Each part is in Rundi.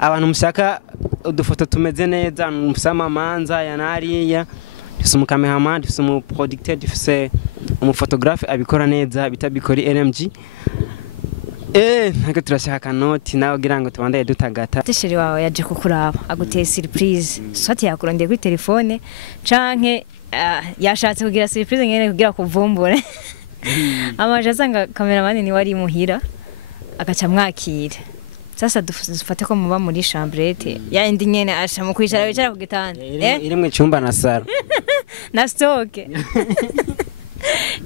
abantu mushaka udufoto tumeze neza musama manza yanariya dufise umukameraman dufise umuproducteur dufise umufotographe abikora neza bitabikori LMG ntabwo turashaka noti nawe ugira ngo tubandaye dutagata tishiri wawe yaje kukuraba aguteye surprise swati yakurondeye kuri telefone canke yashatse kugira surprise ngene kugira kuvumbure amaje asanga cameraman ni wari muhira agaca mwakira sasa dufate ko muba muri chambrette ya indi nyene asha mu kwicara wicara ku gitanda iri mu cyumba na saro na stock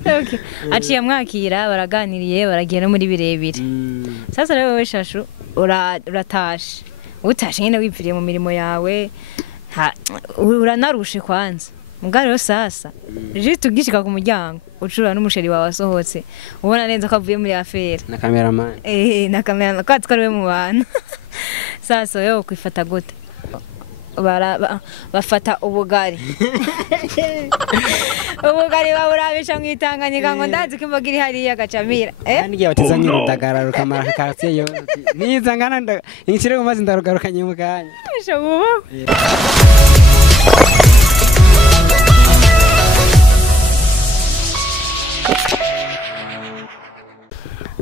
okay aciye mwakira baraganiriye baragenda muri birebire sasa rero wewe Chachou uratashe utashe nyene wipfiriye mu mirimo yawe uranarushe kwanza mugari rero sasa juste ugishika ku muryango ucura n'umusheri wawe asohotse ubona neza ko avuye muri affaire na cameraman na cameraman ko twariwe mu bana sasa yo kwifata gute bafata ubugari ubugari baburabisha mwitanganyika ngo ndazi ko imboga iri hariya gacamira kandi igihe batizanye urudagara rukamara karasiye yo niza ngana nkire mu mazi ndarugarukanye mu kanya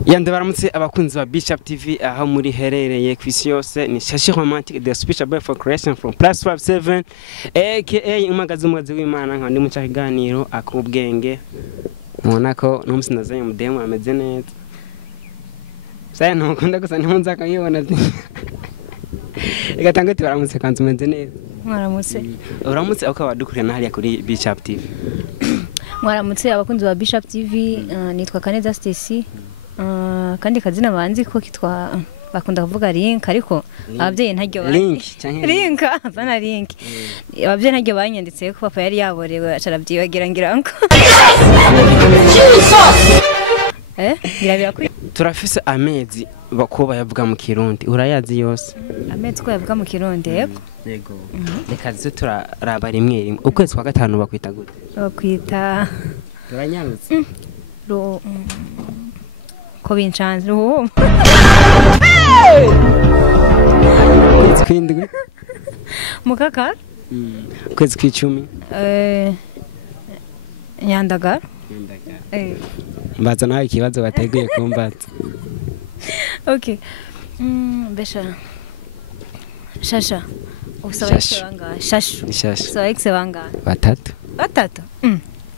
Yande baramutse abakunzi ba CHAP TV aho muri herereye kwisi yose ni Chachou romantic the special boy for creation from +57 aka umagazi w'Imana nkandi mu Ikiganiro akubwenge mubona ko n'umusi nazanye mudemo ameze neza saya ntukunda gusa ntimunza kayibona igatange baramutse kanzu umeze neza mwaramutse uramutse uko badukurira hariya kuri CHAP TV mwaramutse abakunzi ba CHAP TV nitwa Kaneza Stacy kandi kazina banzi ko kitwa bakunda kuvuga link ariko abavyeyi ntaryo link bana link abavyeyi ntaryo banyanditse ko papa yari yaborewe acarabyibagira ngira ngo birabira ko turafise amezi bakuba yavuga mu Kirundi urayazi yose amezi ko yavuga mu Kirundi yego reka zo turaraba rimwe ukwezi kwa gatanu bakwita gute bakwita turanyarutse ko binchanze ruhu kwezi kwindwi mukaka kwezi kw'icumi nyandagara mbaza nawe ikibazo bateguye kumbaza okay besha Chachou usaba ikibanga Chachou usaba ikibanga batatu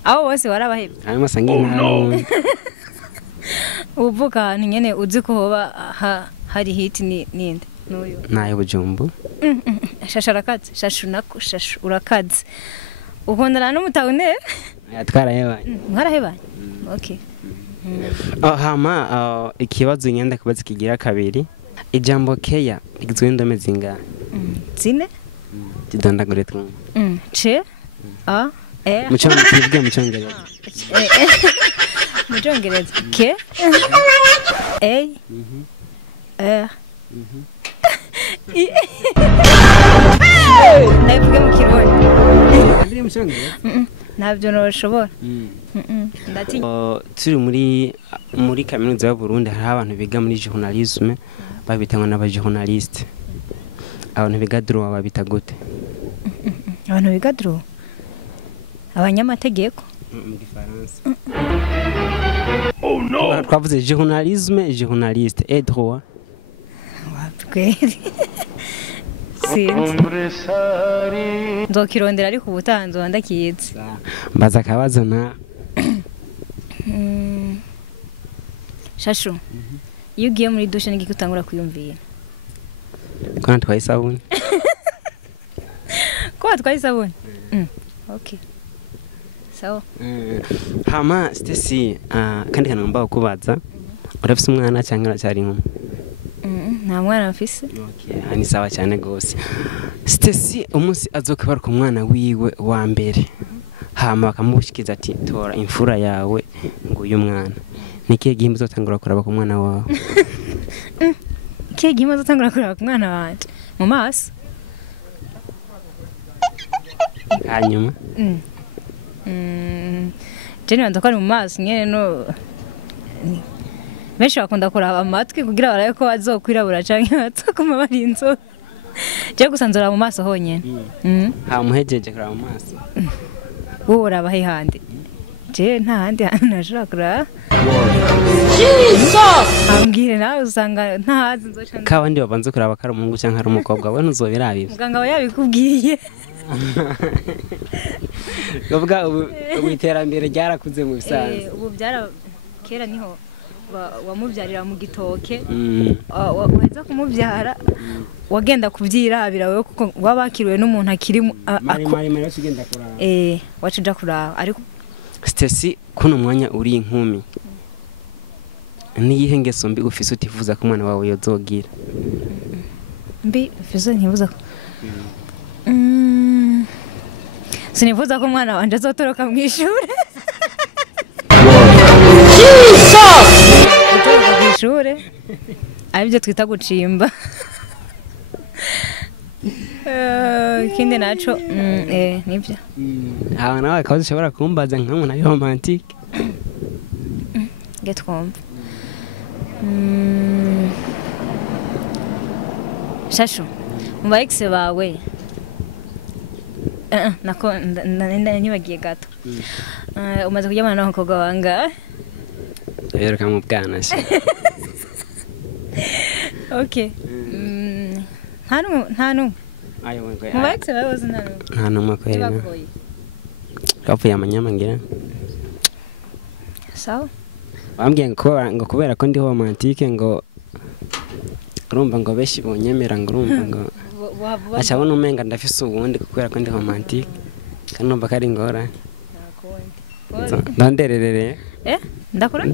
aho bose warabahebye arimo sangina uvuga nyene uzi ko hoba hari hit ninde nuyo nayo bujumbu Chachou arakaze Chachou nako Chachou urakaze ukondana n'umutawune twarahebaye mwarahebanye okay hama ikibazo nyenda kubaza kigira kabiri ijambo keya igizwe n'indome zingahe zine tidondagure twumva c a e mu Cyongereza mu Cyongereza k a r nabivuge mu Kirundi ntabyo noshobora turi muri kaminuza y'u Burundi hari abantu biga muri journalisme babitangwa n'aba journaliste abantu biga droit babita gute abantu biga droit abanyamategeko mu Gifaransa oh no twavuze journalisme journaliste et droit wabweri ndokirondera ariko ubutanzo wandakize mbaza akabazo na Chachou iyo ugiye muri douche n'iki utangura kwiyumvira ko natwaye isabune ko natwaye isabune okay sawa hama Stacy kandi kanamba kubaza urafise umwana cyangwa aracyari inkumi nta mwana mfise okay ni sawa cyane gose Stacy umunsi azokibaruka umwana wiwe wa mbere hama bakamushikiza ati tora imfura yawe ngo uyu mwana nikiye gihimba uzotangura kuraba ku mwana wawe kiye gihimba uzotangura kuraba ku mwana wanje mu maso hanyuma jeni ndakora mu maso nyene no benshi bakunda kuraba amatwi kugira barabe ko bazokwirabura canke bazokuma bari inzobe je gusa nzora mu maso honyene ha muhejeje kuraba mu maso wowe urabahe handi je nta handi hantu nashobora kuraba ambwire nawe usanga ntahazi nzoca kabandi babanze kuraba kari umuhungu cyangwa ari umukobwa we ntuzobirabira muganga aba yabikubwiye kuvuga ubu iterambere ryarakuze mu bisanzwe ubu byara kera niho wamubyarira mu gitoke waheza kumubyara wagenda kubyirabira wewe kuko wabakiriwe n'umuntu akirimo mari kigenda kuraba wacuja kuraba ariko Stacy kuno mwanya uri inkumi niyihe ngeso mbi ufise utifuza ko umwana wawe yozogira mbi ufise ntibuza sinifuza ko umwana wanje azotoroka mu ishuri ishure aribyo twita gucimba ikindi naco nibyo aba nawe akabazo ushobora kumbaza nk'umuntu ari romantique getwumva Chachou mu ba ex bawe nako ndanyibagiye gato umaze kuryamana n'abakobwa bangahe rero mu bwana se okay nta numwe ayo mu ba ex bawe bose nta numwe ko yera kapfuye amanyama ngira sawa bambwiye ngo kubera ko ndi romantique ngo urumva ngo beshi bonyemera ngo urumva ngo acabona umenga ndafise ubundi kubera ko ndi romantique kandi numva kari ngora ndandererere ndakora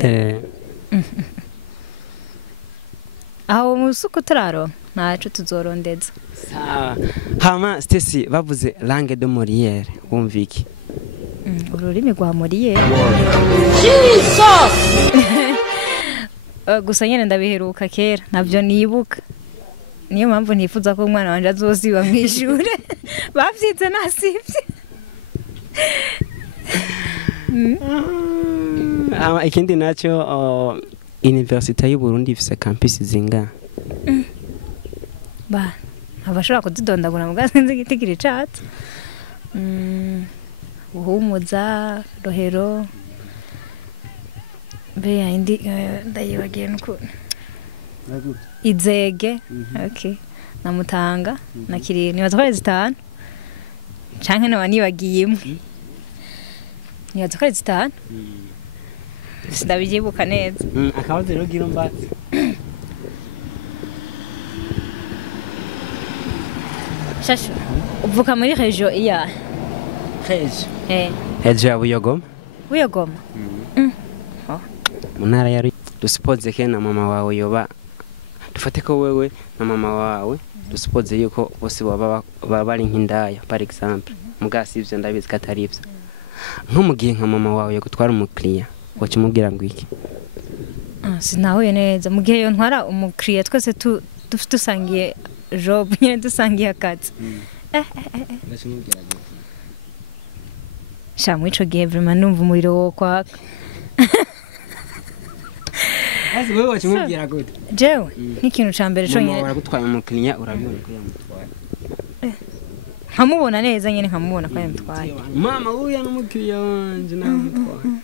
aho musuko turaro naco tuzorondeza hama Stacy bavuze langue de Molière wumviki ururimi rwa Molière gusa nyene ndabiheruka kera navyo nibuka niyo mpamvu ntifuza ko umwana wanje azosiba mu ishure bavyize nasivye ikindi naco Université y'u Burundi ifise campus zinga ba abashobora kuzidondagura mu gasenze gitigiri chat Buhumuza Rohero Beya indi ndayibagiye nuko Izege okay na Mutanga na Kiri nibaza ko ari zitanu canke nabanibagiye nibaza ko ari zitanu sindabiyibuka neza akabazo rero gira umbatse Chachou uvuka muri region iya Hejo ya Buyogoma mu ntara ya dusipoze ke na mama wawe yoba dufate ko wewe na mama wawe dusipoze yuko bose baba bari nk'indaya par exemple mugasi ivyo ndabizi katari ivyo nko mugihe nka mama wawe yagutwara umukiriya wacimubwira ngo iki sinahuye neza mugihe yo ntwara umukiriya twese dufite usangiye job nyene dusangiye akazi shamwe ico gihe vraiment numva umuriro wo kwaka Asi wewe wacimubwira gute jewe n'ikintu ca mbere conyene mama waragutwaye umukiriya urabibona ko yamutwaye nkamubona neza nyene nkamubona ko yamutwaye mama uya n'umukiriya wanje namutwaye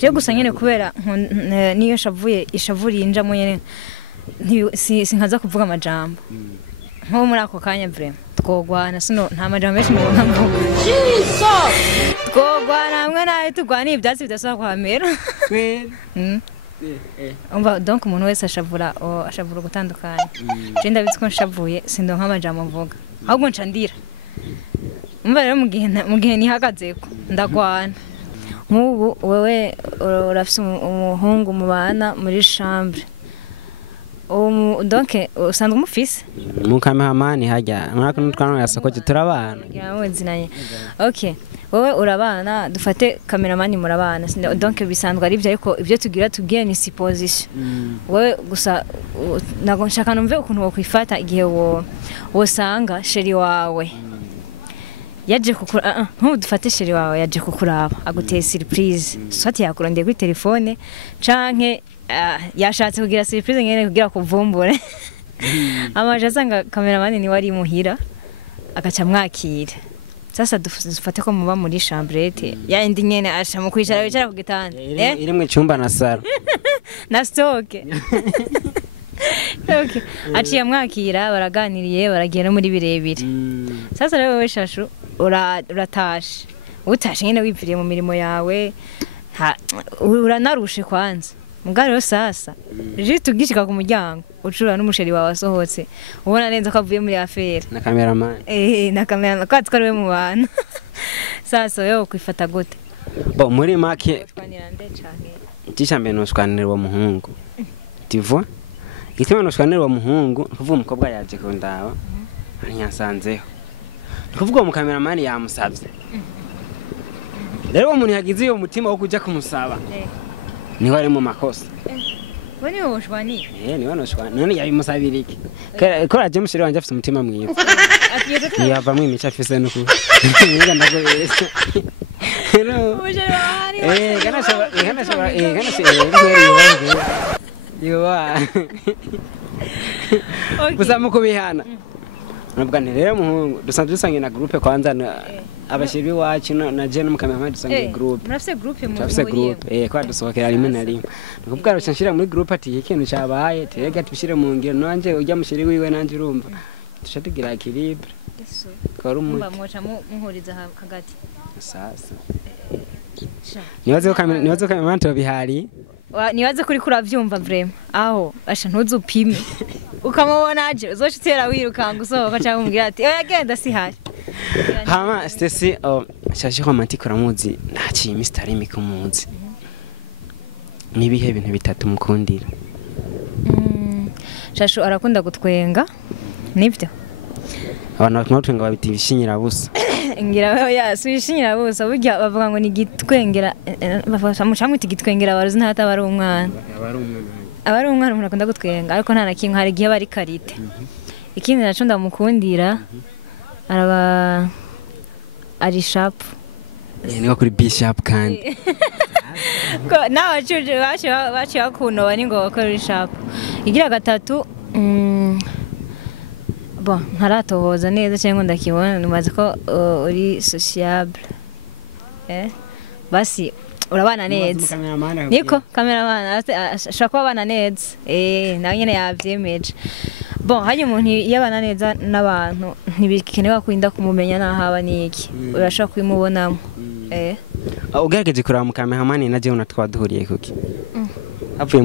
je gusa nyene kubera niyo ishavuriye injamo nyene sinkaza kuvuga amajambo nko muri ako kanya vraiment twogwana sino nta majambo menshi mu nkamvuga twogwana hamwe nawe tugwana ibyatsi bidasaba kwamera umva donc umuntu wese ashavura gutandukanya je ndabizi ko nshavuye sindonka amajambo mvuga ahubwo nca ndira umva rero mu gihe nihagazeko ndagwana nk'ubu wewe urafise umuhungu mubana muri chambre donc usanzwe umufise mukamehamani hajya murako nutwana yasokoje turabana yamuzinanye okay wowe urabana dufate cameraman murabana donc bisanzwe ari byo ariko ibyo tubwiye ni supposition wowe gusa nago nshaka numve ukuntu wo kwifata igihe wosanga sheri wawe yaje kukura nko dufate sheri wawe yaje kukuraba aguteye surprise swati yakurondeye kuri telefone canke yashatse kugira surprise ngene kugira kuvumbure amaje asanga kameramani ni wari muhira agaca mwakira sasa dufate ko muba muri chambrette ya indi nyene asha mu kwicara wicara ku gitanda iri mu cyumba na saro na stoke okay aciye mwakira baraganiriye baragera muri birebire sasa rero we Chachou uratashe utashe nyene wipfiriye mu mirimo yawe uranarushe kwanza mugari rero sasa je tugishika ku muryango ucura n'umusheri wawe asohotse ubona neza ko avuye muri affaire na cameraman na cameraman ko atwariwe mu bana sasa yo kwifata gute bo muri make twanira nde cyane icambere no shwanira wa muhungu tivwa gitema no shwanira wa muhungu kuvuga umukobwa yaje ko ndawa nyansanzeho kuvuga mu cameraman yamusavye rero umuntu yagize iyo mutima wo kuja kumusaba ni wari mu makosa wani woshwani ni wano shwani none yabimusabira iki ko aje mushiri wanje afite umutima mwiza yava mu imico afise nuko ninga ndagobese rero kana shaba yoba buzamu kubihana nubwo ni rero muhungu dusanzwe na groupe kwanza abashiri wacu na je no mukamera dusangiye groupe murafise groupe mu groupe kwa dusohokera rimwe na rimwe nubwo arashira muri groupe ati ikintu cyabaye terega tubishire mu ngiro nanje ujya mushiri wiwe nanje urumva tusha tugira equilibre kora umuti mbamoca muhuriza hagati sasa nibaze ko kamera tubihari nibaze kuri kuravyumva vraiment aho asha ntuzupime ukamubona aje uzoshitera wirukanga usohoka cyangwa umubwira ati oya genda si hari hama Stacy Chachou romantique uramuzi ntaciye Mr Imi kumuzi nibihe bintu bitatu mukundira Chachou arakunda gutwenga nibyo abantu bakunda babita ibishinyira busa ngira wewe yasubishinyira busa burya bavuga ngo ni gitwengera bafasha mu cyamwe gitwengera baruzi ntata bari umwana abari umwana umuntu akunda gutwenga ariko nta nakintu hari gihe bari karite ikindi naco ndamukundira araba ari CHAP niko kuri CHAP kandi ko n'abacuje baciye bakuno bari ngo bakora CHAP igira gatatu bon ntaratohoza neza cyangwa ndakibona numaze ko uri sociable basi urabana neza niko cameraman ashaka kubana neza nawe nyene yavyemeje bon hari umuntu yabana neza n'abantu ntibikenewe kwinda kumumenya nahaba niki urashaka kwimubonamo ugerageje kuraba mu cameraman naje unatwaduhuriye kuki havuye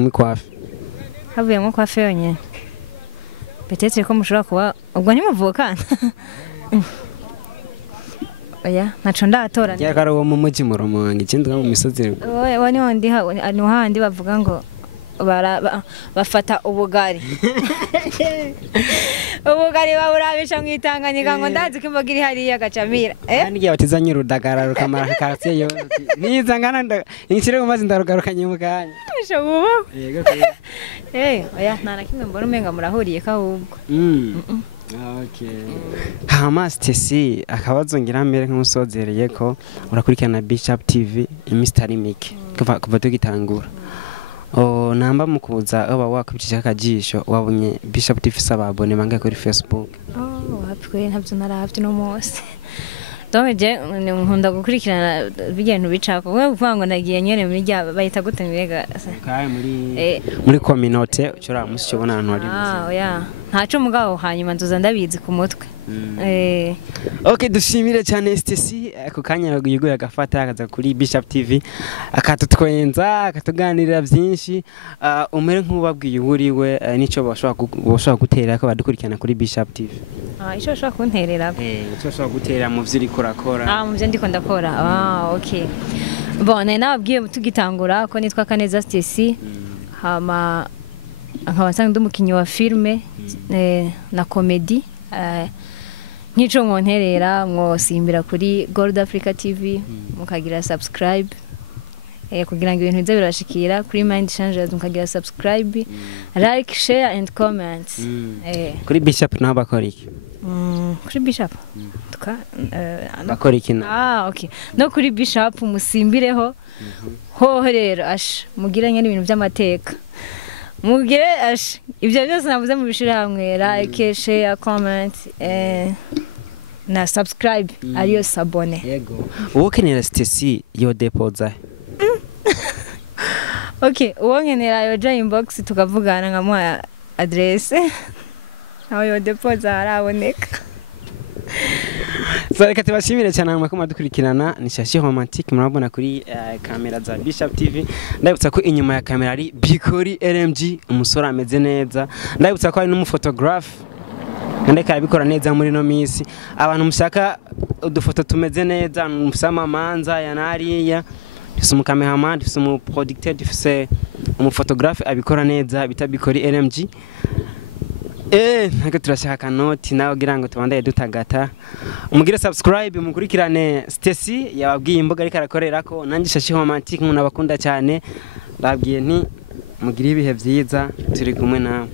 mu kwafe yonyene peut-être ko mushobora kuba ubwo ntimuvukana oya naco ndatora cyangwa ari uwo mu muji mu Rumonge ikindi mu misozi wani hondi handi bavuga ngo bafata ubugari baburabisha mu Itanganyika ngo ndazi ko imboga iri hariya gacamira ngiye batizanye urudagara rukamara karasiye yo niza ngana insire mu mazi ndarugarukanye mu kanya shobuba yego oya nta nakimwe mbona umenga murahuriye kahubwo okay hama Stacy akabazo ngira mbere nk'umusozereye ko urakurikirana CHAP TV Mr Imi kuva tugitangura namba mukuza aba wakubicika akajisho wabonye CHAP TV sababone bangaye kuri Facebook wapwe ntabyo naravye no mose Domeje nkunda gukurikirana bigentu bicako we uvuga ngo nagiye nyene muri rya bayita gute mbega kaye muri communauté ucura musicobona ahantu ari oya ntaco mugabo hanyuma nzuza ndabizi ku mutwe okay dushimire cyane Stacy ako kanya yugo yagafata akaza kuri CHAP TV akatutwenza akatuganirira byinshi umere nk'ubabwiye uriwe nico bashobora gutera ko badukurikirana kuri CHAP TV ico bashobora kunterera ico bashobora gutera mu vyiri kurakora mu byo ndiko ndakora okay bon nababwiye tugitangura ko nitwa Kaneza Stacy hama nkabasanga ndumukinyi wa filme na comedy nkico nkonterera mwosimbira kuri Gold Africa TV mukagira subscribe kugira ngo ibintu bize birashikira kuri Mind Changers mukagira subscribe like share and comment kuri CHAP naho bakora iki kuri CHAP bakora iki na okay no kuri CHAP musimbireho ho rero mugire nyene ibintu by'amateka mugire ibyo byose navuze mu bishira hamwe like share comment na subscribe ariyo sabone yego uwo kenera Stacy yo depoza okay uwo nkenera yo inbox tukavugana nkamuha adresse aho yo depoza araboneka. So reka tubashimire cyane mwako madukurikirana ni Chachou romantique murabona kuri kamera za Bishop TV. Ndabutsa ko inyuma ya kamera ari Bikori LMG umusore ameze neza. Ndabutsa ko ari n'umuphotographe ndeka abikora neza muri no misi. Abantu mushaka udufoto tumeze neza musama manza yanariya dufise umukameraman dufise umuproducteur dufise umuphotographe abikora neza bita Bikori LMG. Ntabwo turashaka noti nawe ugira ngo tubandaye dutagata umugire subscribe mukurikirane Stacy yababwiye imboga ariko arakorera ko nanjye Chachou romantique umuntu abakunda cyane babwiye nti mugire ibihe byiza turi kumwe nawe.